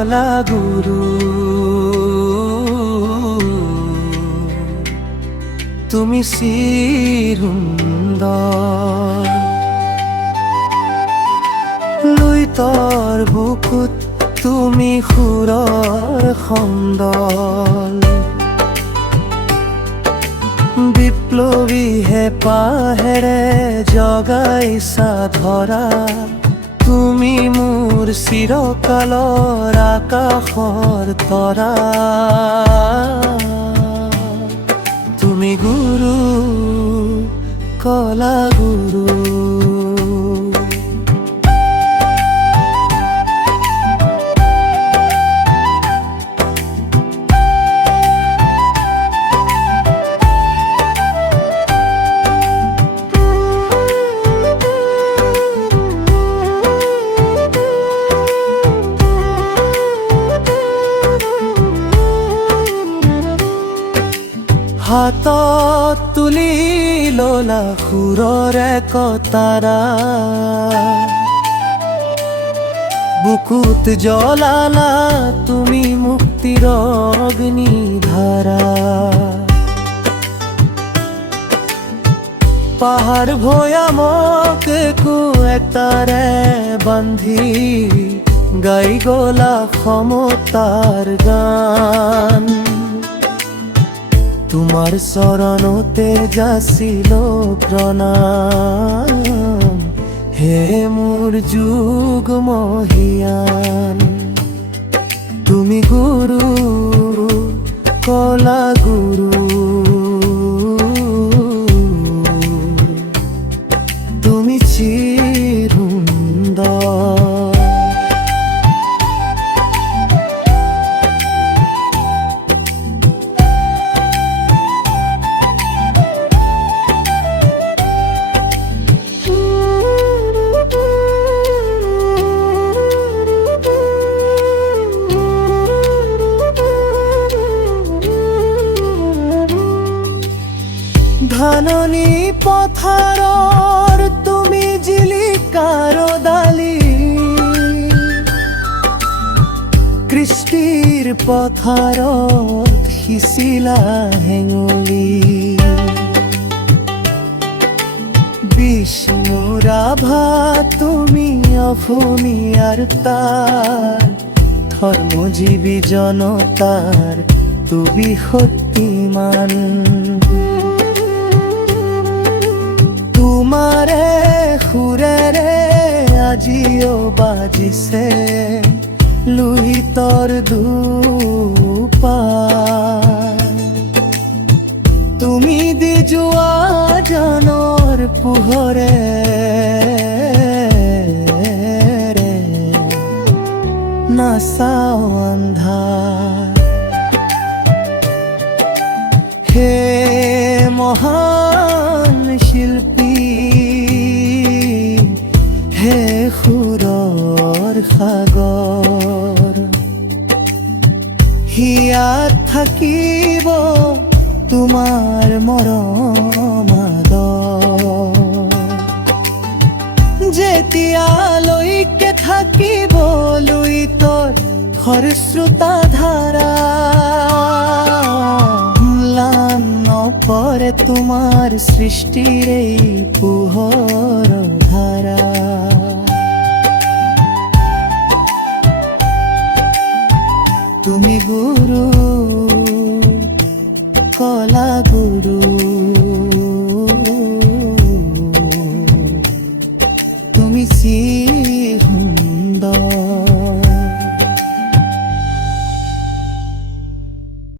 কলা গুরু, তুমি চিৰুন্দৰ লুইতৰ বুকুত তুমি সুৰৰ খন্দল, বিপ্লৱী হেঁপাহেৰে জগাইছা ধৰা, তুমি মোৰ চিৰকালৰ আকাশৰ তৰা, তুমি গুৰু কলা গুৰু। হাতত তুলি ললা সুৰৰে কটাৰা, বুকুত জ্বলালা তুমি মুক্তিৰ অগ্নিধাৰা, পাহাৰ ভৈয়ামক একো এটাৰে বান্ধি গাই গলা সমতাৰ গান, তোমার চৰণতে যাচিল প্ৰণাম, হে মোৰ যুগমহিয়ান, তুমি গুৰু কলা গুৰু, তুমি চিৰুন্দৰ ধাননি পথাৰৰ তুমি জিলিকাৰ ডালি, কৃষ্টিৰ পথাৰত সিঁচিলা হেঙুলি, বিষ্ণু ৰাভা তুমি অসমীয়াৰ তার, ধৰ্মজীৱী জনতাৰ তুমি শক্তিমান, তোমাৰে সুৰেৰে আজিও বাজিছে লুহিতৰ দুপাৰ, তুমি দি যোৱা জানৰ পোহৰে নাচাও আন্ধাৰ, হে মহান শিল্পী, হে সুৰৰ সাগৰ, হিয়াত থাকিব তোমাৰ মৰম আদৰ, যেতিয়ালৈকে থাকিব লুইতৰ খৰস্ৰোতা ধাৰা, ম্লান নপৰে তোমাৰ সৃষ্টিৰ এই পোহৰ ধাৰা।